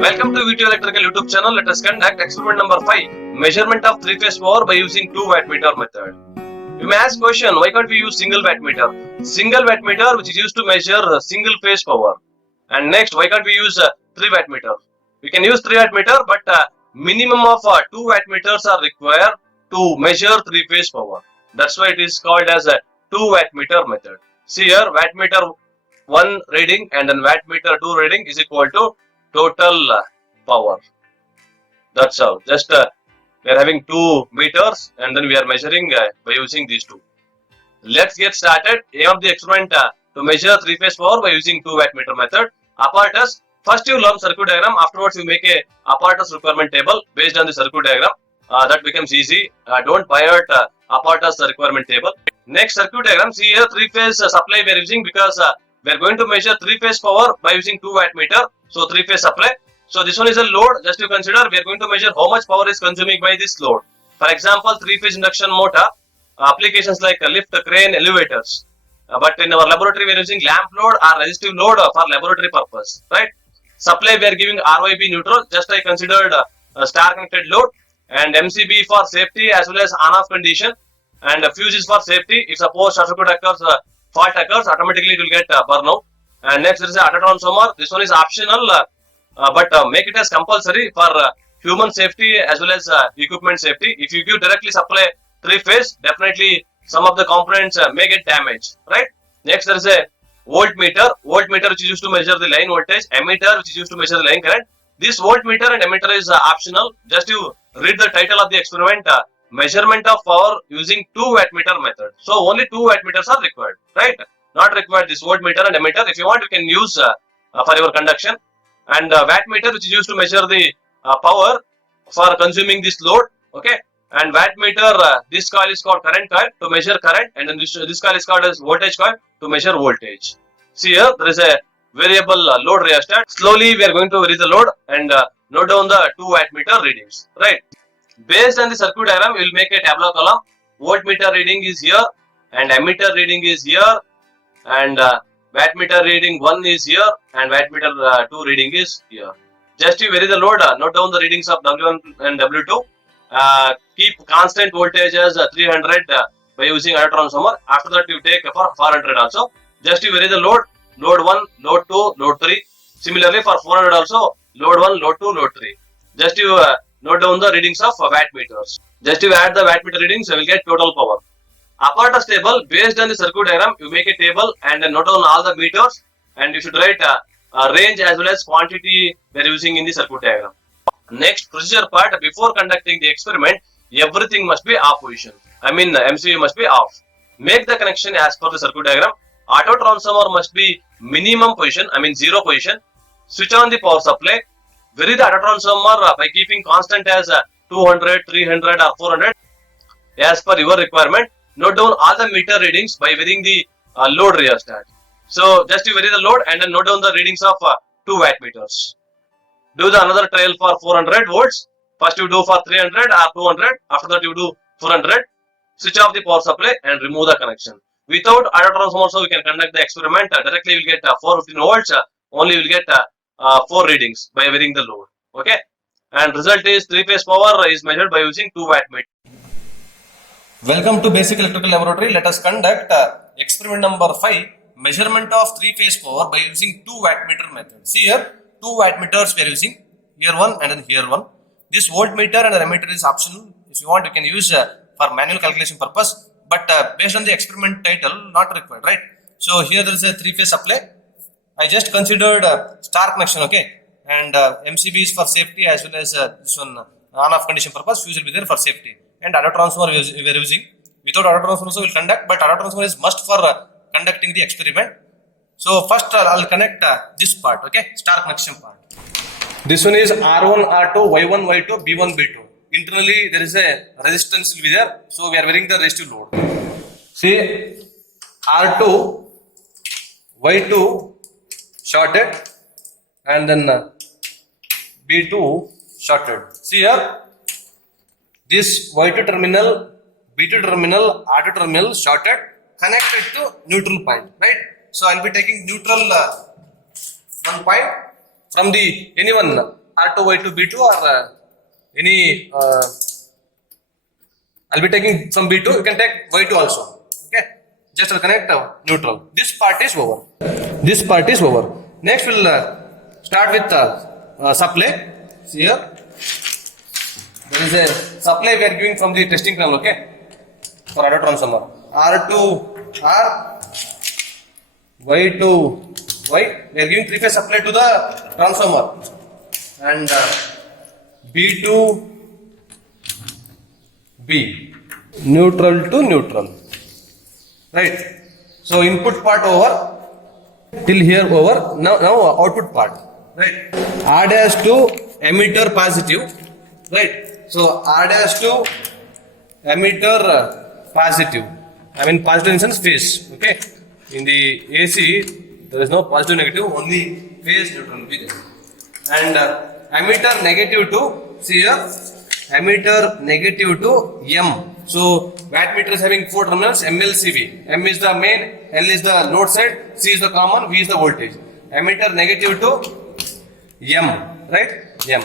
Welcome to VTU Electrical YouTube channel. Let us conduct experiment number 5. Measurement of 3-phase power by using 2 wattmeter method. You may ask question, why can't we use single wattmeter? Single wattmeter which is used to measure single phase power. And next, why can't we use 3 wattmeter? We can use 3 wattmeter, but minimum of 2 wattmeters are required to measure 3-phase power. That's why it is called as a 2 wattmeter method. See here, wattmeter 1 reading and then wattmeter 2 reading is equal to total power. That's all. Just we are having 2 meters and then we are measuring by using these two. Let's get started. Aim of the experiment to measure 3-phase power by using 2 wattmeter method. Apparatus. First you learn circuit diagram. Afterwards you make a apparatus requirement table based on the circuit diagram. That becomes easy. Don't buy out apparatus requirement table. Next circuit diagram. See here 3-phase supply we are using because we are going to measure 3-phase power by using 2 wattmeter. So 3-phase supply. So this one is a load. Just to consider, we are going to measure how much power is consuming by this load. For example, 3-phase induction motor, applications like lift, crane, elevators. But in our laboratory, we are using lamp load or resistive load for laboratory purpose, right? Supply, we are giving RYB neutral. Just I considered a star connected load, and MCB for safety as well as on-off condition, and fuse is for safety. If suppose short circuit occurs, fault occurs, automatically it will get burnout. And next there is a auto transformer. This one is optional, but make it as compulsory for human safety as well as equipment safety. If you give directly supply 3-phase, definitely some of the components may get damaged, right? Next there is a voltmeter. Voltmeter which is used to measure the line voltage. Ammeter which is used to measure the line current. This voltmeter and ammeter is optional. Just you read the title of the experiment. Measurement of power using 2 wattmeter method. So only 2 wattmeters are required, right? Not required this voltmeter and ammeter. If you want, you can use for your conduction. And wattmeter which is used to measure the power for consuming this load, okay? And wattmeter, this coil is called current coil to measure current, and then this coil is called as voltage coil to measure voltage. See here, there is a variable load rheostat. Slowly we are going to vary the load and note down the 2 wattmeter readings, right? Based on the circuit diagram, we will make a tabular column. Voltmeter reading is here, and ammeter reading is here, and wattmeter reading 1 is here, and wattmeter 2 reading is here. Just to vary the load, note down the readings of W1 and W2. Keep constant voltage as 300 by using auto transformer. After that, you take for 400 also. Just to vary the load, load 1, load 2, load 3. Similarly, for 400 also, load 1, load 2, load 3. Just to note down the readings of wattmeters. Just to add the wattmeter readings, you will get total power. Apparatus table, based on the circuit diagram, you make a table and note down all the meters, and you should write a range as well as quantity we are using in the circuit diagram. Next procedure part, before conducting the experiment, everything must be off position. I mean MCB must be off. Make the connection as per the circuit diagram. Auto transformer must be minimum position, I mean 0 position. Switch on the power supply. Vary the auto transformer by keeping constant as 200, 300 or 400 as per your requirement. Note down all the meter readings by varying the load rheostat. So just to vary the load and then note down the readings of 2 wattmeters. Do the another trial for 400 volts. First you do for 300 or 200. After that you do 400. Switch off the power supply and remove the connection. Without auto transformer, so we can conduct the experiment. Directly we will get 415 volts. Only we will get 4 readings by varying the load. Okay. And result is 3-phase power is measured by using 2 wattmeter. Welcome to Basic Electrical Laboratory. Let us conduct experiment number 5, measurement of 3-phase power by using 2 wattmeter method. See here, 2 wattmeters we are using, here one and then here one. This voltmeter and ammeter is optional. If you want, you can use for manual calculation purpose, but based on the experiment title, not required, right? So here there is a 3-phase supply. I just considered star connection, okay? And MCB is for safety as well as this one on-off condition purpose. Fuse will be there for safety. And auto transformer we are using. Without auto transformer also we will conduct, but auto transformer is must for conducting the experiment. So first I'll connect this part, okay, star connection part. This one is R1, R2, Y1, Y2, B1, B2. Internally there is a resistance will be there, so we are varying the resistive load. See, R2, Y2 shorted, and then B2 shorted. See here. This Y2 terminal, B2 terminal, R2 terminal shorted, connected to neutral point, right? So I'll be taking neutral one point from the any one R2, Y2, B2 or any. I'll be taking from B2. You can take Y2 also. Okay. Just I'll connect neutral. This part is over. This part is over. Next we'll start with supply. See here. There is a supply we are giving from the testing panel. Okay. For auto transformer. R2 R, Y2 Y. We are giving three-phase supply to the transformer. And B2 B. Neutral to neutral. Right. So input part over. Till here over. Now output part. Right. R dash to emitter positive. Right. So R dash to emitter positive. I mean positive in sense phase. Okay. In the AC there is no positive negative, only phase neutral will be there. And emitter negative to, see here, emitter negative to M. So wattmeter is having 4 terminals, MLCV. M is the main, L is the load side, C is the common, V is the voltage. Emitter negative to M, right? M.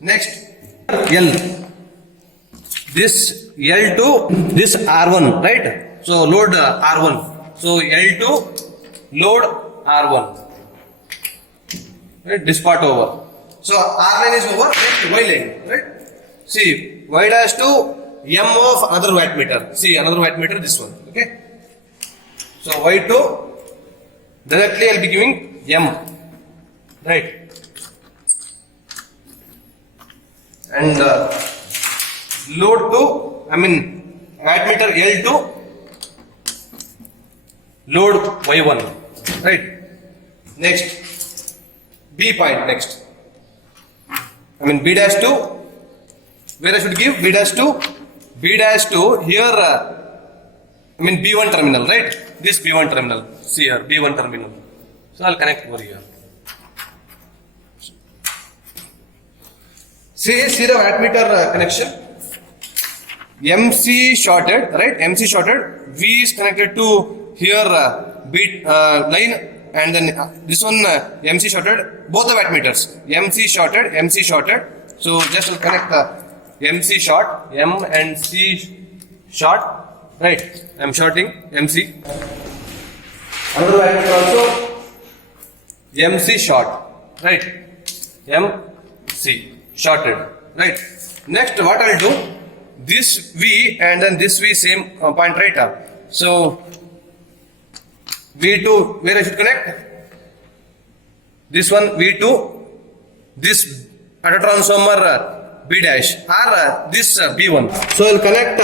Next, L. This L to this R1, right? So load R1. So L to load R1. Right? This part over. So R line is over, next Y line, right? See, Y dash to M of another wattmeter. See, another wattmeter, this one. Okay. So Y2, directly I'll be giving M. Right. And load to, I mean, wattmeter L to load Y1. Right. Next, B point next. I mean B dash to, where I should give B dash to here, I mean B1 terminal, right? This B1 terminal, see here, B1 terminal. So I'll connect over here. See the wattmeter connection. MC shorted, right? MC shorted. V is connected to here line, and then this one MC shorted. Both the wattmeters. MC shorted. So just I'll connect the MC short, M and C short, right? I'm shorting MC. Another wattmeter also MC short, right? MC shorted, right? Next, what I'll do? This V and then this V same point, right? So V2, where I should connect? This one V2, this auto transformer B dash, or this B1. So I'll connect,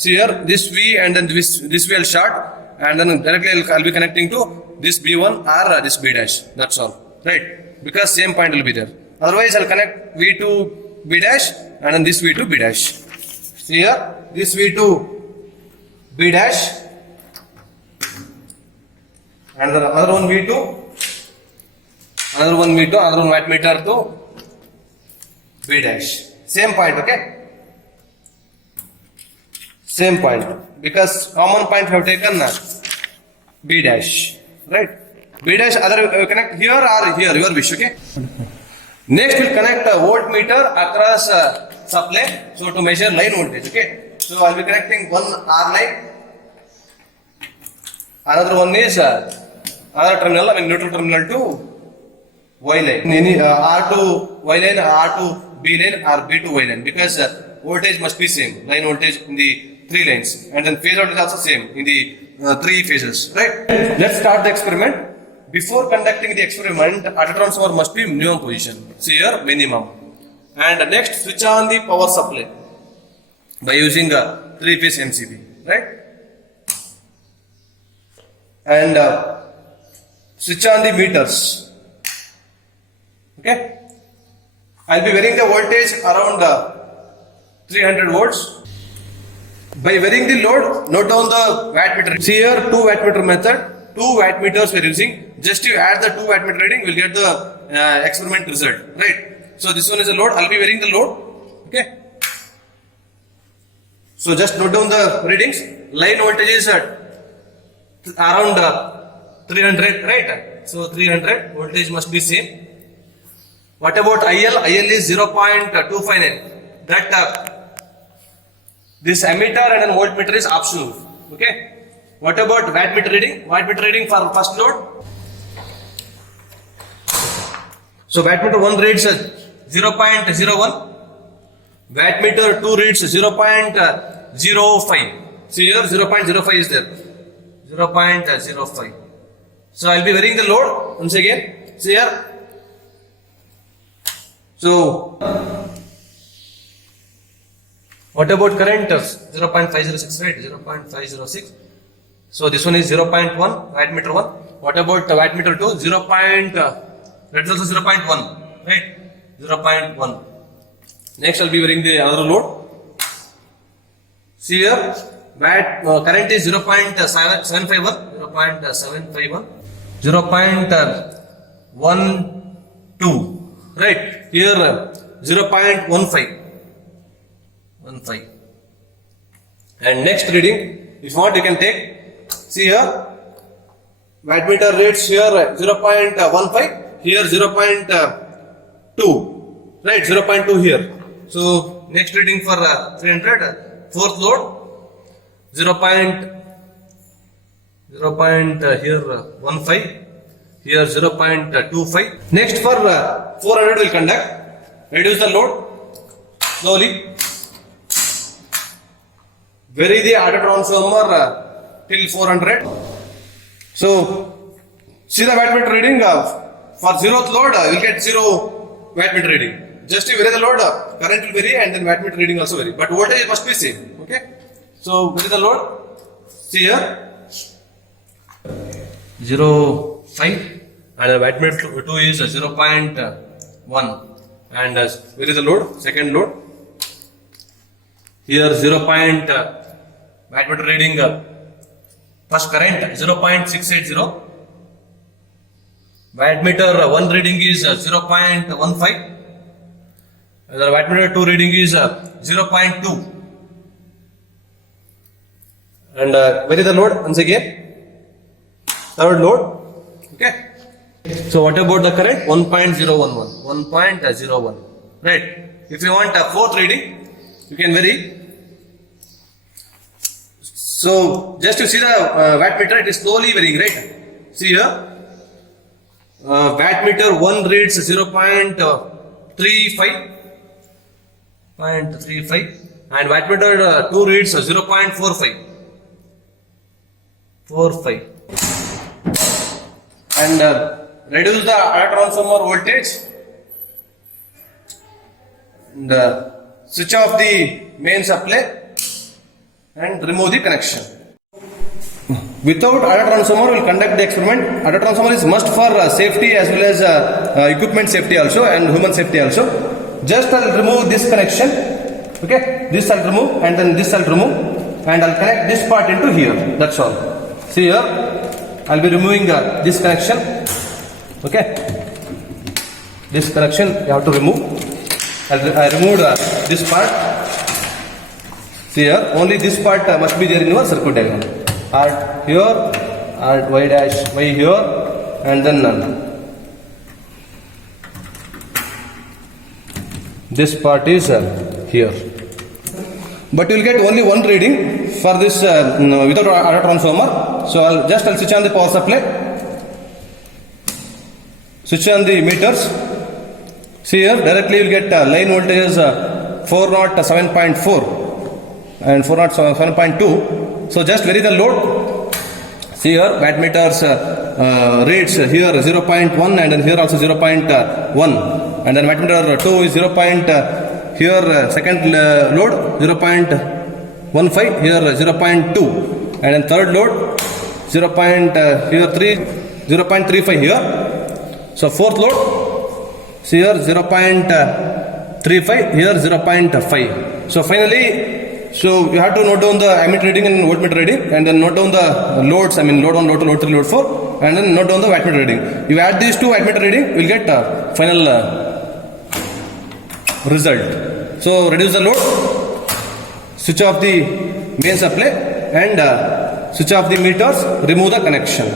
see here, this V and then this V I'll short, and then directly I'll be connecting to this B1 or this B dash. That's all, right? Because same point will be there. Otherwise I'll connect V2 B dash and then this V2 B dash. See here, this V2 B dash and the other one V2, another one wattmeter to B dash. Same point, okay? Same point. Because common point we have taken B dash, right? B dash other connect here or here, your wish, okay? Next we'll connect a voltmeter across supply, so to measure line voltage, okay? So I'll be connecting one R line, another one is another terminal, I mean neutral terminal to Y line. Any R to Y line, R to B line or B to Y line, because voltage must be same, line voltage in the 3 lines, and then phase voltage also same in the 3 phases, right? Let's start the experiment. Before conducting the experiment, auto transformer must be minimum position. See here, minimum. And next, switch on the power supply by using a 3-phase MCB, right? And switch on the meters. Okay? I'll be varying the voltage around 300 volts. By varying the load, note down the wattmeter. See here, 2 wattmeter method. 2 wattmeters we're using. Just you add the 2 wattmeter reading, we'll get the experiment result, right? So this one is a load. I'll be varying the load. Okay. So just note down the readings. Line voltage is around 300, right? So 300 voltage must be same. What about IL? IL is 0.259. That this ammeter and then voltmeter is optional. Okay. What about wattmeter reading? Wattmeter reading for first load. So wattmeter 1 reads 0.01. Wattmeter 2 reads 0.05. See here 0.05 is there. 0.05. So I'll be varying the load once again. See here. So what about current? 0.506, right? 0.506. So this one is 0.1, wattmeter 1. What about wattmeter 2? That is also 0.1, right? 0.1. Next I'll be varying the other load. See here, current is 0.751, 0.12, right? Here 0.15. And next reading, if you want, you can take. See here, wattmeter reads here 0.15, here 0.2, right? 0.2 here. So next reading for 300, fourth load, 0.15, here 0.25. Next for 400 will conduct. Reduce the load slowly. Vary the auto transformer till 400. So see the wattmeter reading for zeroth load you'll get 0 wattmeter reading. Just to vary the load, current will vary and then wattmeter reading also vary. But voltage must be same. Okay. So vary the load. See here 0.5 and the wattmeter 2 is 0.1 and vary the load, second load. Here 0. Wattmeter reading first current 0.680. Wattmeter 1 reading is 0.15. The wattmeter 2 reading is 0.2. And vary the load once again. Third load. Okay. So what about the current? 1.011. 1.01. Right. If you want a fourth reading, you can vary. So just to see the wattmeter, it is slowly varying, right? See here, wattmeter 1 reads 0.35, and wattmeter 2 reads 0.45. And reduce the auto transformer voltage and switch off the main supply and remove the connection. Without auto transformer, we will conduct the experiment. Auto transformer is must for safety as well as equipment safety also and human safety also. Just I'll remove this connection. Okay, this I'll remove and then this I'll remove and I'll connect this part into here. That's all. See here, I'll be removing this connection. Okay, this connection you have to remove. I removed this part. See here, only this part must be there in your circuit diagram. R here, R Y dash Y here, and then none. This part is here. But you will get only one reading for this without auto transformer. So I'll switch on the power supply. Switch on the meters. See here, directly you will get line voltage is 407.4 and 407.2. So just vary the load. See here, wattmeters reads here 0.1 and then here also 0.1 and then wattmeter 2 is 0. Here second load 0.15, here 0.2 and then third load 0.35 here. So fourth load, see here 0.35, here 0.5. So finally, so you have to note down the ammeter reading and voltmeter reading and then note down the loads, I mean load 1, load 2, load 3, load 4 and then note down the wattmeter reading. If you add these two wattmeter reading, you will get final result. So reduce the load, switch off the main supply and switch off the meters, remove the connection.